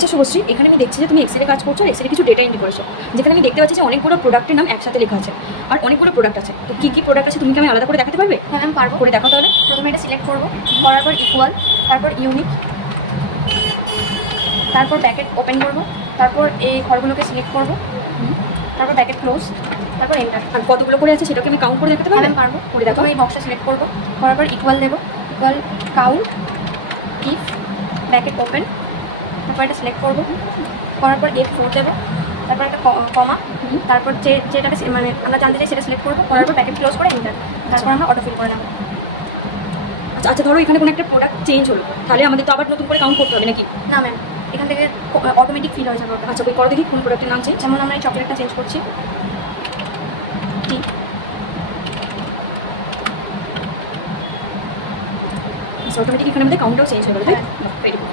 আচ্ছা শুভশ্রী, এখানে আমি দেখছি যে তুমি এক্সেলে কাজ করছো আর এক্সেলে কিছু ডেটা এন্ট্রি করেছো, যেখানে আমি দেখতে পাচ্ছি যে অনেকগুলো প্রোডাক্টের নাম একসাথে লেখা আছে আর অনেকগুলো প্রোডাক্ট আছে। তো কী কী প্রোডাক্ট আছে তুমি কি আমি আলাদা করে দেখাতে পারবে? হ্যাঁ ম্যাম পারবো। করে দেখাও তাহলে। প্রথমে এটা সিলেক্ট করবো, করার পর ইকুয়াল, তারপর ইউনিক, তারপর ব্যাকেট ওপেন করবো, তারপর এই ঘরগুলোকে সিলেক্ট করবো, তারপর ব্যাকেট ক্লোজ, তারপর এন্টার। আর কতগুলো করে আছে সেটাকে আমি কাউন্ট করে দেখাতে হ্যাঁ পারবে? ম্যাম পারবো। করে দেখাও। প্রথমে এই বক্সটা সিলেক্ট করবো, করার পর ইকুয়াল দেবো, equal count if bracket open, তারপর এটা সিলেক্ট করবো, করার পর F4 দেবো, তারপর একটা কমা, তারপর যেটাকে মানে আমরা জানতে চাই সেটা সিলেক্ট করবো, করার পর ব্যাকেট ক্লোজ করে এন্টার। তারপর আমরা অটো ফিল করে নেবো। আচ্ছা আচ্ছা, ধরো এখানে কোনো একটা প্রোডাক্ট চেঞ্জ হলো, তাহলে আমাদের তো আবার নতুন করে কাউন্ট করতে হবে নাকি? না ম্যাম, এখান থেকে অটোমেটিক ফিল হয়ে যাবে ওটা। আচ্ছা, ওই করো দেখি কোন প্রোডাক্টের নাম চেঞ্জ। যেমন আমরা এই চকলেটটা চেঞ্জ করছি, টি, অটোমেটিক এখানে আমাদের কাউন্টটাও চেঞ্জ হয়ে গেল, তাই? হ্যাঁ। Very good.